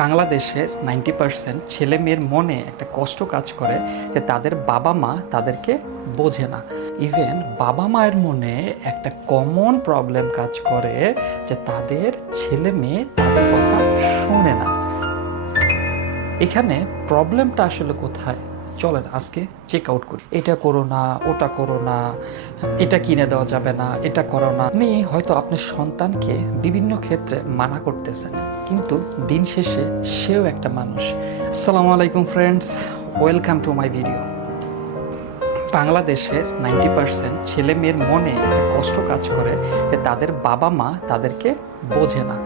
বাংলাদেশের ninety percent ছেলে মেয়ের মনে একটা কষ্ট কাজ করে যে তাদের বাবা মা তাদেরকে বোঝে না। ইভেন বাবা মায়ের মনে একটা কমন প্রবলেম কাজ করে যে তাদের ছেলে মেয়ে তাদের কথা শোনে না। এখানে প্রবলেমটা আসলে কোথায়? চলেন আজকে চেক আউট করি। এটা করো না, ওটা করো না, এটা কিনে দেওয়া যাবে না, এটা করো না। আপনি হয়তো আপনার সন্তানকে বিভিন্ন ক্ষেত্রে মানা করতেছেন, কিন্তু দিন শেষে সেও একটা মানুষ। আসসালামু আলাইকুম friends welcome to my video বাংলাদেশের নাইনটি পার্সেন্ট ছেলে মেয়ের মনে একটা কষ্ট কাজ করে যে তাদের বাবা মা তাদেরকে বোঝে না।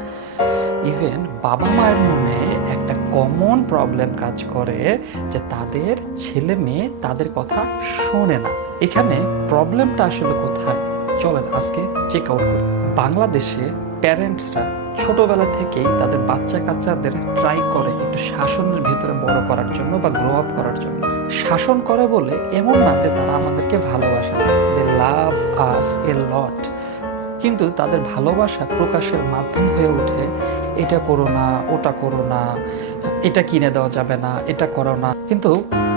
ইভেন বাবা মায়ের মনে একটা কমন প্রবলেম কাজ করে যে তাদের ছেলে মেয়ে তাদের কথা শোনে না। এখানে প্রবলেমটা আসলে কোথায়? চলেন আজকে চেক আউট করি। বাংলাদেশে প্যারেন্টসরা ছোটবেলা থেকেই তাদের বাচ্চা কাচ্চাদের ট্রাই করে একটু শাসনের ভেতরে বড় করার জন্য বা গ্রো আপ করার জন্য। শাসন করে বলে এমন না যে তারা আমাদেরকে ভালোবাসে। দে লাভ আস এ লট কিন্তু তাদের ভালোবাসা প্রকাশের মাধ্যম হয়ে ওঠে, এটা করো না, ওটা করো না, এটা কিনে দেওয়া যাবে না, এটা করো না। কিন্তু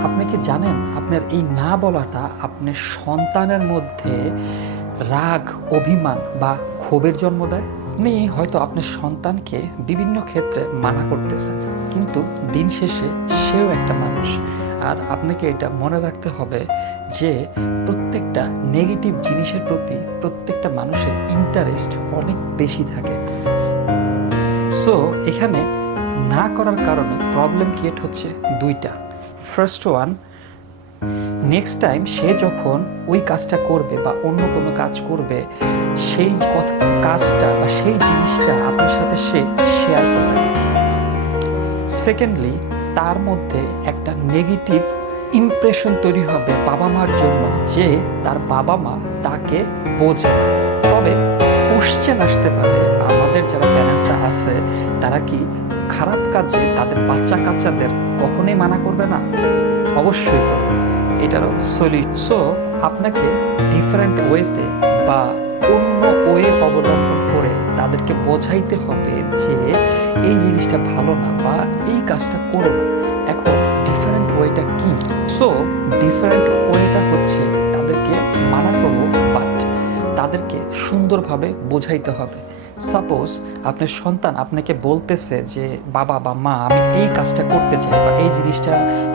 আপনি কি জানেন, আপনার এই না বলাটা আপনার সন্তানের মধ্যে রাগ, অভিমান বা ক্ষোভের জন্ম দেয়? আপনি হয়তো আপনার সন্তানকে বিভিন্ন ক্ষেত্রে মানা করতেছেন, কিন্তু দিন শেষে সেও একটা মানুষ। আর আপনাকে এটা মনে রাখতে হবে যে প্রত্যেকটা নেগেটিভ জিনিসের প্রতি প্রত্যেকটা মানুষের ইন্টারেস্ট অনেক বেশি থাকে। সো এখানে না করার কারণে প্রবলেম ক্রিয়েট হচ্ছে দুইটা। ফার্স্ট ওয়ান নেক্সট টাইম সে যখন ওই কাজটা করবে বা অন্য কোনো কাজ করবে সেই কাজটা বা সেই জিনিসটা আপনার সাথে সে শেয়ার করবে। সেকেন্ডলি তার মধ্যে একটা নেগেটিভ ইমপ্রেশন তৈরি হবে বাবা মার জন্য যে তার বাবা মা তাকে বোঝে। তবে কোশ্চেন আসতে পারে, আমাদের যারা প্যারেন্টসরা আছে, তারা কি খারাপ কাজে তাদের বাচ্চা কাচ্চাদের কখনোই মানা করবে না? অবশ্যই। এটারও সলিউশন সো আপনাকে ডিফারেন্ট ওয়েতে বা বোঝাইতে হবে যে এই জিনিসটা ভালো না বা এই কাজটা করো না। এখন ডিফারেন্ট ওয়েটা কি? সো ডিফারেন্ট ওয়েটা হচ্ছে তাদেরকে মানা করব বাট তাদেরকে সুন্দরভাবে বোঝাইতে হবে। সাপোজ আপনার সন্তান, আপনাকে বলতেছে যে, বাবা বা মা, আমি এই কাজটা করতে চাই বা এই জিনিসটা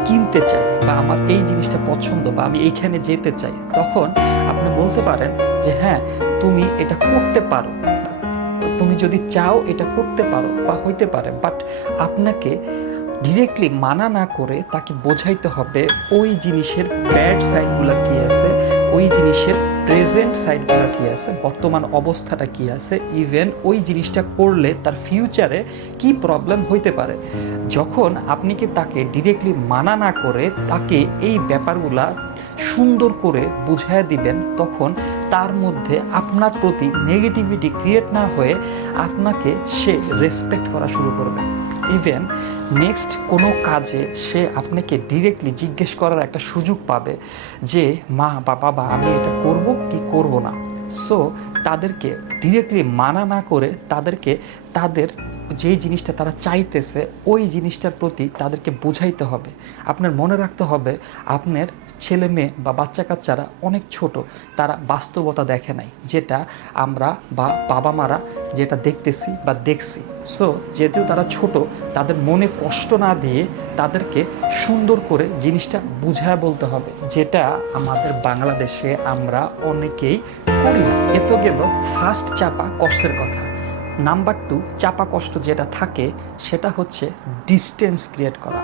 কিনতে চাই বা আমার এই জিনিসটা পছন্দ বা আমি এইখানে যেতে চাই। তখন আপনি বলতে পারেন যে হ্যাঁ তুমি এটা করতে পারো। তুমি যদি চাও এটা করতে পারো বা হইতে পারে বাট আপনাকে ডিরেক্টলি মানা না করে তাকে বোঝাইতে হবে ওই জিনিসের ব্যাড সাইডগুলো কি আছে, ওই জিনিসের প্রেজেন্ট সাইডগুলো কি আছে, বর্তমান অবস্থাটা কি আছে ইভেন ওই জিনিসটা করলে তার ফিউচারে কি প্রবলেম হইতে পারে। যখন আপনি কি তাকে ডিরেক্টলি মানা না করে তাকে এই ব্যাপারগুলা সুন্দর করে বুঝাইয়া দিবেন, তখন তার মধ্যে আপনার প্রতি নেগেটিভিটি ক্রিয়েট না হয়ে আপনাকে সে রেসপেক্ট করা শুরু করবে। ইভেন নেক্সট কোনো কাজে সে আপনাকে ডিরেক্টলি জিজ্ঞেস করার একটা সুযোগ পাবে যে, মা বা বাবা আমি এটা করব কি করব না? সো তাদেরকে ডিরেক্টলি মানা না করে তাদেরকে তাদের যেই জিনিসটা তারা চাইতেছে, ওই জিনিসটার প্রতি তাদেরকে বুঝাইতে হবে। আপনার মনে রাখতে হবে, আপনার ছেলে মেয়ে বা বাচ্চা কাচ্চারা অনেক ছোট, তারা বাস্তবতা দেখে নাই, যেটা আমরা বা বাবা মারা যেটা দেখতেছি বা দেখছি। সো যেহেতু তারা ছোট, তাদের মনে কষ্ট না দিয়ে তাদেরকে সুন্দর করে জিনিসটা বুঝায় বলতে হবে, যেটা আমাদের বাংলাদেশে আমরা অনেকেই করি না। এ তো গেল ফার্স্ট চাপা কষ্টের কথা। নাম্বার টু, চাপা কষ্ট যেটা থাকে, সেটা হচ্ছে ডিস্টেন্স ক্রিয়েট করা।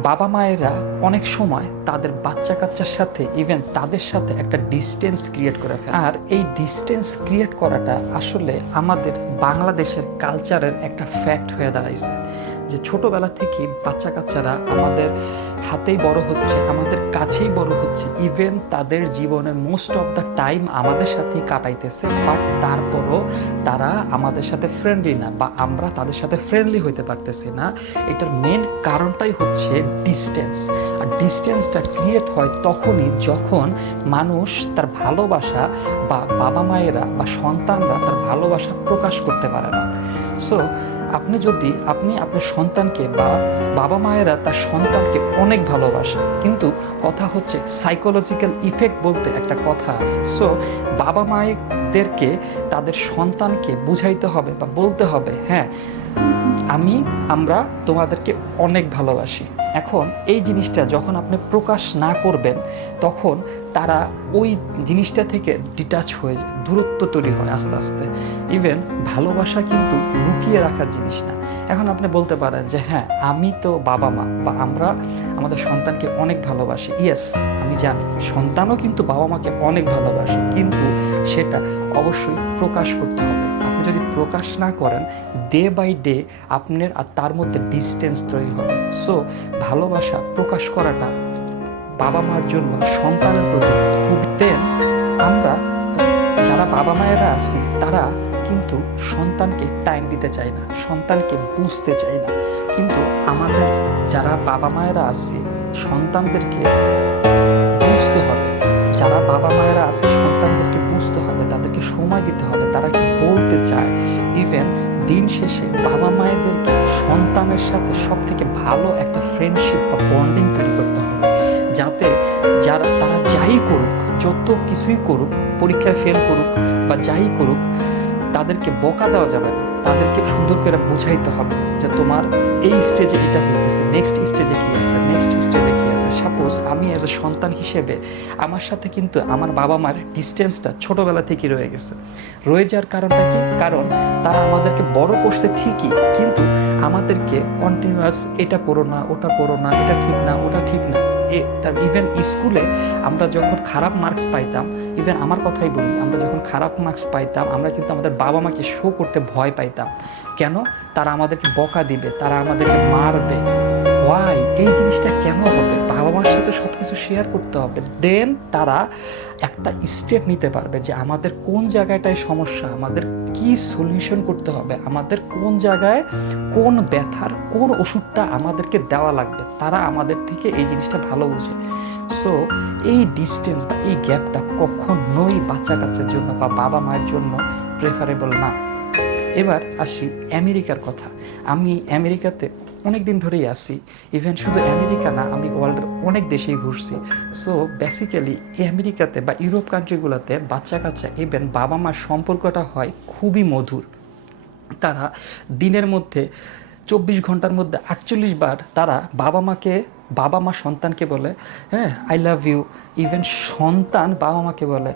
বাবা মায়েরা অনেক সময় তাদের বাচ্চা কাচ্চার সাথে ইভেন তাদের সাথে একটা ডিস্টেন্স ক্রিয়েট করে ফেলে। আর এই ডিস্টেন্স ক্রিয়েট করাটা আসলে আমাদের বাংলাদেশের কালচারের একটা ফ্যাক্ট হয়ে দাঁড়াইছে। যে ছোটবেলা থেকে বাচ্চা কাচ্চারা আমাদের হাতেই বড় হচ্ছে, আমাদের কাছেই বড় হচ্ছে। ইভেন তাদের জীবনের মোস্ট অফ দ্য টাইম আমাদের সাথেই কাটাইতেছে বাট তারপরও তারা আমাদের সাথে ফ্রেন্ডলি না বা আমরা তাদের সাথে ফ্রেন্ডলি হইতে পারতেছি না। এটার মেন কারণটাই হচ্ছে ডিস্টেন্স আর ডিস্টেন্সটা ক্রিয়েট হয় তখনই যখন মানুষ তার ভালোবাসা বা বাবা মায়েরা বা সন্তানরা তার ভালোবাসা প্রকাশ করতে পারে না। সো আপনি যদি, আপনি আপনার সন্তানকে বা বাবা মায়েরা তার সন্তানকে অনেক ভালোবাসে, কিন্তু কথা হচ্ছে সাইকোলজিক্যাল ইফেক্ট বলতে একটা কথা আছে। সো বাবা মায়েদেরকে তাদের সন্তানকে বুঝাইতে হবে বা বলতে হবে হ্যাঁ আমি, আমরা তোমাদেরকে অনেক ভালোবাসি। এখন এই জিনিসটা যখন আপনি প্রকাশ না করবেন তখন তারা ওই জিনিসটা থেকে ডিটাচ হয়ে যায় দূরত্ব তৈরি হয় আস্তে আস্তে। ইভেন ভালোবাসা কিন্তু লুকিয়ে রাখার জিনিস না। এখন আপনি বলতে পারেন যে হ্যাঁ আমি তো বাবা মা বা আমরা আমাদের সন্তানকে অনেক ভালোবাসি। ইয়েস আমি জানি সন্তানও কিন্তু বাবা মাকে অনেক ভালোবাসে কিন্তু সেটা অবশ্যই প্রকাশ করতে হবে। আপনি যদি প্রকাশ না করেন ডে বাই ডে আপনার আর তার মধ্যে ডিস্টেন্স তৈরি হবে। সো ভালোবাসা প্রকাশ করাটা বাবা মার জন্য, সন্তানের প্রতি খুব দেন। আমরা, যারা বাবা মায়েরা আছি, তারা কিন্তু সন্তানকে টাইম দিতে চাই না, সন্তানকে বুঝতে চাই না। কিন্তু আমাদের যারা বাবা মায়েরা আছে, সন্তানদেরকে বুঝতে হবে। যারা বাবা মায়েরা আছে, সন্তানদেরকে বুঝতে হবে, তাদেরকে সময় দিতে হবে। তারা কি চায় ইভেন দিন শেষে বাবা মায়েদেরকে সন্তানের সাথে সব থেকে ভালো একটা ফ্রেন্ডশিপ বা বন্ডিং তৈরি করতে হবে। যাতে যারা, তারা যাই করুক, যত কিছুই করুক পরীক্ষায় ফেল করুক বা যাই করুক, তাদেরকে বকা দেওয়া যাবে না। তাদেরকে সুন্দর করে বুঝাইতে হবে যে তোমার এই স্টেজে এটা হইতেছে নেক্সট স্টেজে কি আছে নেক্সট স্টেজে কি আছে? সাপোজ আমি অ্যাজ এ সন্তান হিসেবে আমার সাথে কিন্তু আমার বাবা মার ডিস্টেন্সটা ছোটবেলা থেকে রয়ে গেছে। রয়ে যাওয়ার কারণটা কি? কারণ তারা আমাদেরকে বড় করছে ঠিকই, কিন্তু আমাদেরকে কন্টিনিউয়াস এটা করো না, ওটা করো না, এটা ঠিক না, ওটা ঠিক না। তার ইভেন স্কুলে আমরা যখন খারাপ মার্কস পাইতাম ইভেন আমার কথাই বলি, আমরা যখন খারাপ মার্কস পাইতাম, আমরা কিন্তু আমাদের বাবা মাকে শো করতে ভয় পাইতাম। কেন? তারা আমাদেরকে বকা দিবে, তারা আমাদেরকে মারবে। ওয়াই এই জিনিসটা কেন হবে? বাবা মার সাথে সব কিছু শেয়ার করতে হবে। দেন তারা একটা স্টেপ নিতে পারবে যে আমাদের কোন জায়গাটায় সমস্যা, আমাদের কি সলিউশন করতে হবে, আমাদের কোন জায়গায় কোন ব্যথার, কোন ওষুধটা আমাদেরকে দেওয়া লাগবে। তারা আমাদের থেকে এই জিনিসটা ভালো বুঝে। সো এই ডিস্টেন্স বা এই গ্যাপটা কখনোই বাচ্চা কাচ্চার জন্য বা বাবা মায়ের জন্য প্রেফারেবল না। এবার আসি আমেরিকার কথা। আমি আমেরিকাতে অনেক দিন ধরেই আছি। ইভেন শুধু আমেরিকা না, আমি ওয়ার্ল্ডের অনেক দেশেই ঘুরছি। সো বেসিক্যালি আমেরিকাতে বা ইউরোপ কান্ট্রিগুলোতে বাচ্চা কাচ্চা ইভেন বাবা মার সম্পর্কটা হয় খুবই মধুর। তারা দিনের মধ্যে চব্বিশ ঘণ্টার মধ্যে আটচল্লিশ বার তারা বাবা মাকে, বাবা মা সন্তানকে বলে হ্যাঁ আই লাভ ইউ ইভেন সন্তান বাবা মাকে বলে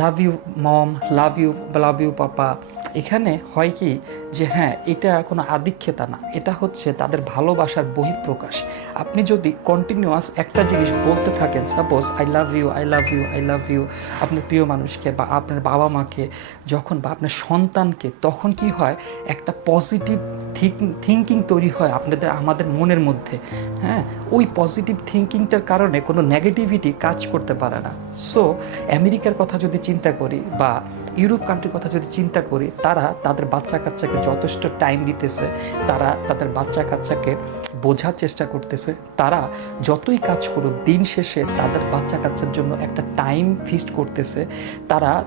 love you mom love you love you papa এখানে হয় কি যে হ্যাঁ এটা কোনো আধিক্ষেতা না। এটা হচ্ছে তাদের ভালোবাসার বহিঃপ্রকাশ। আপনি যদি কন্টিনিউয়াস একটা জিনিস বলতে থাকেন suppose I love you I love you I love you আপনার প্রিয় মানুষকে বা আপনার বাবা মাকে যখন বা আপনার সন্তানকে, তখন কি হয়? একটা পজিটিভ থিঙ্কিং তৈরি হয় আপনাদের, আমাদের মনের মধ্যে। হ্যাঁ? ওই পজিটিভ থিঙ্কিংটার কারণে কোনো নেগেটিভিটি কাজ করতে পারে না। সো আমেরিকার কথা যদি চিন্তা করি বা ইউরোপ কান্ট্রির কথা যদি চিন্তা করি, তারা তাদের বাচ্চা কাচ্চাকে যথেষ্ট টাইম দিতেছে, তারা তাদের বাচ্চা কাচ্চাকে বোঝার চেষ্টা করতেছে। তারা যতই কাজ করুক, দিন শেষে তাদের বাচ্চা কাচ্চার জন্য একটা টাইম ফিস্ট করতেছে। তারা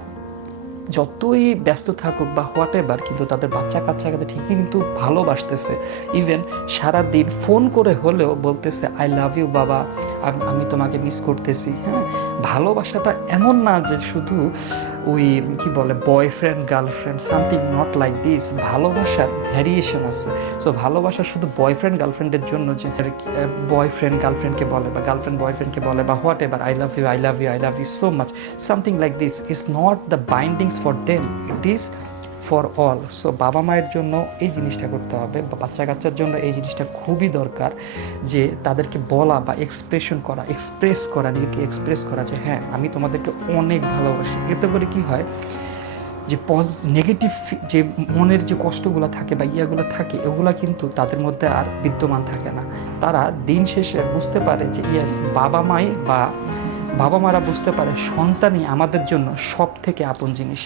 যতই ব্যস্ত থাকুক বা হোয়াট এভার কিন্তু তাদের বাচ্চা কাচ্চা কাচ্চাকে ঠিকই কিন্তু ভালোবাসতেছে। ইভেন সারাদিন ফোন করে হলেও বলতেছে আই লাভ ইউ বাবা, আমি তোমাকে মিস করতেছি। হ্যাঁ ভালোবাসাটা এমন না যে শুধু ওই, কি বলে boyfriend girlfriend something not like this ভালোবাসার ভ্যারিয়েশন আছে। সো ভালোবাসা শুধু বয়ফ্রেন্ড গার্লফ্রেন্ডের জন্য যে বয়ফ্রেন্ড গার্লফ্রেন্ডকে বলে বা গার্লফ্রেন্ড বয়ফ্রেন্ডকে বলে বা whatever I love you I love you I love you so much something like this is not the bindings for them it is for all. So বাবা মায়ের জন্য এই জিনিসটা করতে হবে বা বাচ্চা কাচ্চার জন্য এই জিনিসটা খুবই দরকার যে তাদেরকে বলা বা এক্সপ্রেশন করা এক্সপ্রেস করা, নিজেকে এক্সপ্রেস করা যে হ্যাঁ আমি তোমাদেরকে অনেক ভালোবাসি। এতে করে কি হয় যে পজ নেগেটিভ যে মনের যে কষ্টগুলো থাকে বা ইয়াগুলো থাকে, এগুলো কিন্তু তাদের মধ্যে আর বিদ্যমান থাকে না। তারা দিন শেষে বুঝতে পারে যে ইয়াস বাবা মাই বা বাবা মারা বুঝতে পারে সন্তানই আমাদের জন্য সব থেকে আপন জিনিস।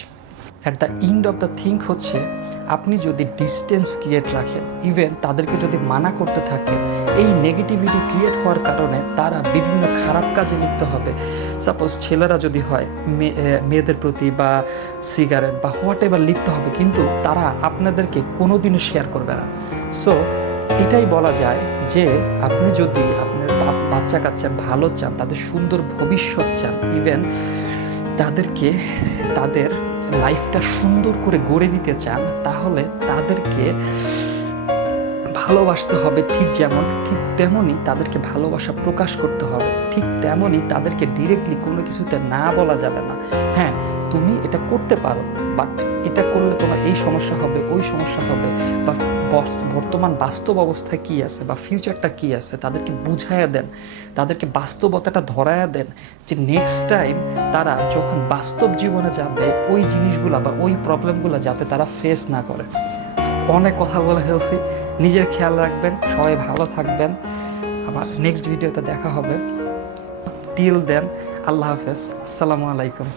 At the end of the thing হচ্ছে, আপনি যদি ডিস্টেন্স ক্রিয়েট রাখেন ইভেন তাদেরকে যদি মানা করতে থাকেন, এই নেগেটিভিটি ক্রিয়েট হওয়ার কারণে তারা বিভিন্ন খারাপ কাজে লিপ্ত হবে। সাপোজ ছেলেরা যদি হয় মেয়ে- মেয়েদের প্রতি বা সিগারেট বা হোয়াট এভার লিপ্ত হবে, কিন্তু তারা আপনাদেরকে কোনোদিনও শেয়ার করবে না। সো এটাই বলা যায় যে, আপনি যদি আপনার বাচ্চা কাচ্চা ভালো চান, তাদের সুন্দর ভবিষ্যৎ চান ইভেন তাদেরকে, তাদের লাইফটা সুন্দর করে গড়ে দিতে চান, তাহলে তাদেরকে ভালোবাসতে হবে ঠিক যেমন, ঠিক তেমনই তাদেরকে ভালোবাসা প্রকাশ করতে হবে। ঠিক তেমনই তাদেরকে ডিরেক্টলি কোনো কিছুতে না বলা যাবে না। হ্যাঁ তুমি এটা করতে পারো বাট এটা করলে তোমার এই সমস্যা হবে, ওই সমস্যা হবে, বা বর্তমান বাস্তব অবস্থা কি আছে, বা ফিউচারটা কি আছে, তাদেরকে বুঝাইয়া দেন, তাদেরকে বাস্তবতাটা ধরায়া দেন যে নেক্সট টাইম তারা যখন বাস্তব জীবনে যাবে, ওই জিনিসগুলা বা ওই প্রবলেমগুলো যাতে তারা ফেস না করে। অনেক কথা বলে ফেলছি, নিজের খেয়াল রাখবেন, সবাই ভালো থাকবেন। আবার নেক্সট ভিডিওতে দেখা হবে। টিল দেন আল্লাহ হাফেজ, আসসালামু আলাইকুম।